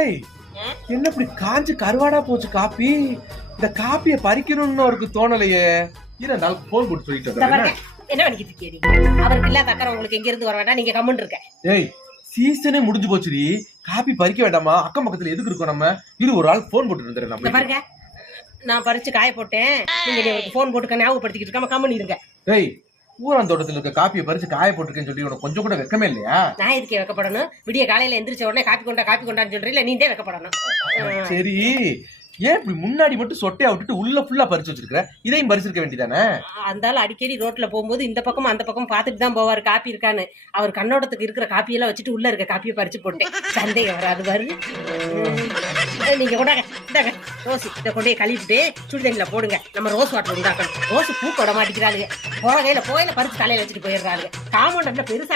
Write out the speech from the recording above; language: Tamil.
ஏய், என்ன இப்படி காஞ்சு கருவாடா போச்சு காப்பி? இந்த காப்பிய பறிக்கணும்னு அவருக்கு தோணலையே. இருந்தாலும் போன் போட்டு சொல்லிட்டு என்ன பண்ணிக்கிட்டு இருக்கீங்க? அவருக்கு இல்லாத அக்கறை உங்களுக்கு எங்க இருந்து வர வேண்டாம், நீங்க கம்முன்னு இருக்க. ஏய், சீசனே முடிஞ்சு போச்சுடி, காப்பி பறிக்க வேண்டாமா? அக்கம் பக்கத்துல எதுக்கு இருக்கோம் நம்ம? இது ஒரு ஆள் போன் போட்டு இருந்துறேன். நம்ம பாருங்க, நான் பறிச்சு காய போட்டேன், நீங்க போன் போட்டுக்க ஞாபகப்படுத்திக்கிட்டு இருக்காம கம்முன்னு இருங்க. ஏய், ஊரான் தோட்டத்துல இருக்க காப்பியை பறிச்சு காய போட்டுருக்கேன்னு சொல்லி உனக்கு கொஞ்சம் கூட வெக்கமே இல்லையா? நான் எதுக்கு வைக்கப்படணும்? விடிய காலையில எந்திரிச்ச உடனே காப்பி கொண்டான்னு சொல்றீங்களா? நீ தான் வைக்கப்படணும். சரி, ஏன் இப்படி முன்னாடி மட்டும் சொட்டையா விட்டுட்டு உள்ள ஃபுல்லா பறிச்சு வச்சிருக்க? இதையும் பறிச்சிருக்க வேண்டியதானே? அந்தாலும் அடிக்கடி ரோட்ல போகும்போது இந்த பக்கம் அந்த பக்கம் பாத்துட்டு தான் போவாரு காப்பி இருக்கான்னு. அவர் கண்ணோட்டத்துக்கு இருக்கிற காப்பியெல்லாம் வச்சுட்டு உள்ள இருக்க காப்பியை பறிச்சு போட்டேன். சந்தேகம் வராது பாரு. நீங்க கொண்டாங்க, இந்தாங்க ரோஸ், இதை கொண்டே கழிவிட்டு சுடுதண்ணில போடுங்க. நம்ம ரோஸ் வாட்டர் உண்டாக்கணும். ரோஸ் பூ போட மாட்டேங்கிறாளுங்க. போற கையில பறிச்சு தலையில வச்சுட்டு போயிடுறாங்க. காம்பவுண்ட் பெருசா